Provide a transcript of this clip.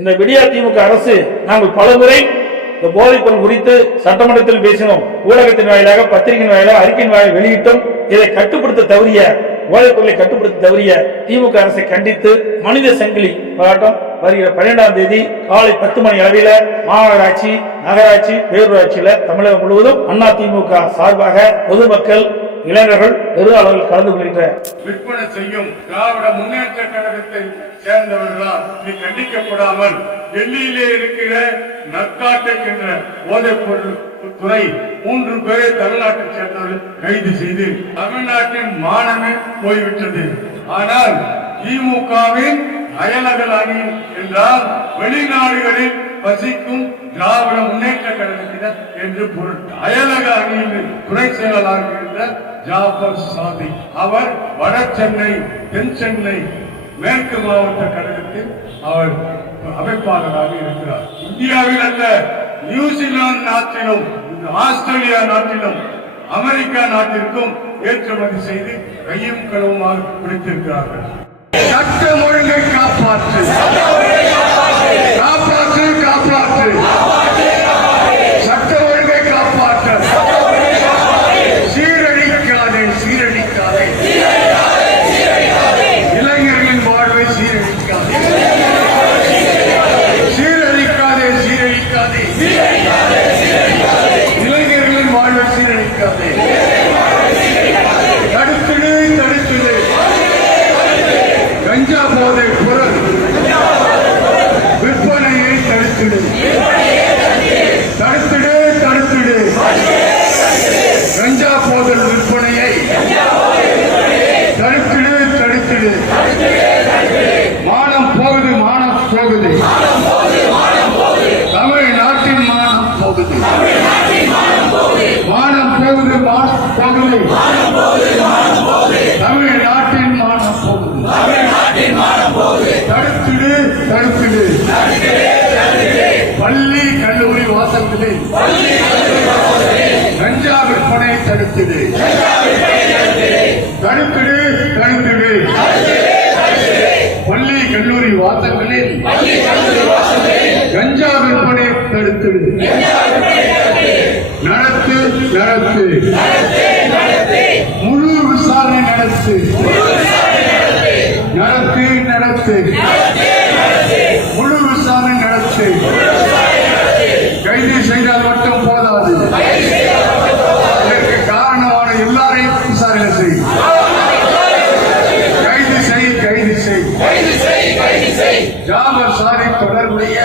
இந்த விடியா திமுக அரசு நாங்கள் பலமுறை இந்த போதைப் பொருள் குறித்து சட்டமன்றத்தில் பேசினோம், ஊடகத்தின் வாயிலாக, பத்திரிகையின் வாயிலாக, அறிக்கையின் வாயிலாக வெளியிட்டும். இதை கட்டுப்படுத்த தவறிய, போதைப் பொருளை கட்டுப்படுத்த தவறிய திமுக அரசை கண்டித்து மனித சங்கிலி போராட்டம் வருகிற 12ஆம் தேதி காலை 10 மணி அளவில் மாநகராட்சி, நகராட்சி, பேரூராட்சியில தமிழகம் முழுவதும் அதிமுக சார்பாக பொதுமக்கள், இளைஞர்கள் பெரு அளவில் கலந்து கொள்கின்ற விற்பனை செய்யும் திராவிட முன்னேற்ற கழகத்தை சேர்ந்தவர்களால் இது கண்டிக்கப்படாமல் டெல்லியிலே இருக்கிற நற்காட்டக் என்ற போதைப் பொருள் துறை 3 பேரை தமிழ்நாட்டை சேர்ந்தவர்கள் கைது செய்து தமிழ்நாட்டின் மானமே போய்விட்டது. ஆனால் திமுகவின் அயலக அணி என்றால் வெளிநாடுகளில் வசிக்கும் திராவிட முன்னேற்ற கழகத்தினர் என்று பொருள். அயலக அணியின் துணை செயலாளர் என்ற ஜாபர் சாதிக், அவர் வட சென்னை, தென் சென்னை, மேற்கு மாவட்ட கழகத்தில் அவர் அமைப்பாளராக இருக்கிறார். இந்தியாவில் அல்ல, நியூசிலாந்து நாட்டிலும், ஆஸ்திரேலியா நாட்டிலும், அமெரிக்கா நாட்டிற்கும் ஏற்றுமதி செய்து கையும் களவுமாக பிடித்திருக்கிறார்கள். சட்டம் ஒழுங்கை காப்பாற்று, காப்பாற்று, காப்பாற்று, சட்ட ஒழுங்கை காப்பாற்ற, சீரழிக்காதே, சீரழிக்காதே, இளைஞர்களின் வாழ்வை சீரழிக்காதே, சீரழிக்காதே, சீரழிக்காதே, இளைஞர்களின் வாழ்வை சீரழிக்காதே, தடுத்துடு, தடுத்துடு, கஞ்சா போதை பொருள் விற்பனையை தடுத்துடு, தடுத்துடு, தடுத்துடு, கஞ்சா போதல் விற்பனையை தடுத்துடு, தடுத்துடு, மானம் போகுது, மானம் போகுது, தமிழ்நாட்டின் மானம் போகுது, மானம் போகுது, மானம் போகுது, தமிழ்நாட்டின் மானம் போகுது, தடுத்துடு, தடுத்துடு, பள்ளி கல்லூரி வாசல்களில் கஞ்சா விற்பனை தடுத்துடு, தடுத்துடு, தடுத்துடு, பள்ளி கல்லூரி வாசல்களில் கஞ்சா விற்பனை தடுத்துடு, நடத்து, நடத்து, முழு விசாரணை நடத்து, நடத்து, நடத்து, முழு விசாரணை நடத்து, கைது செய்தால் மட்டும் போதாது, இதற்கு காரணமான எல்லாரையும் விசாரணை செய், கைது செய், கைது செய், ஜாபர் சாதிக் தொடர்புடைய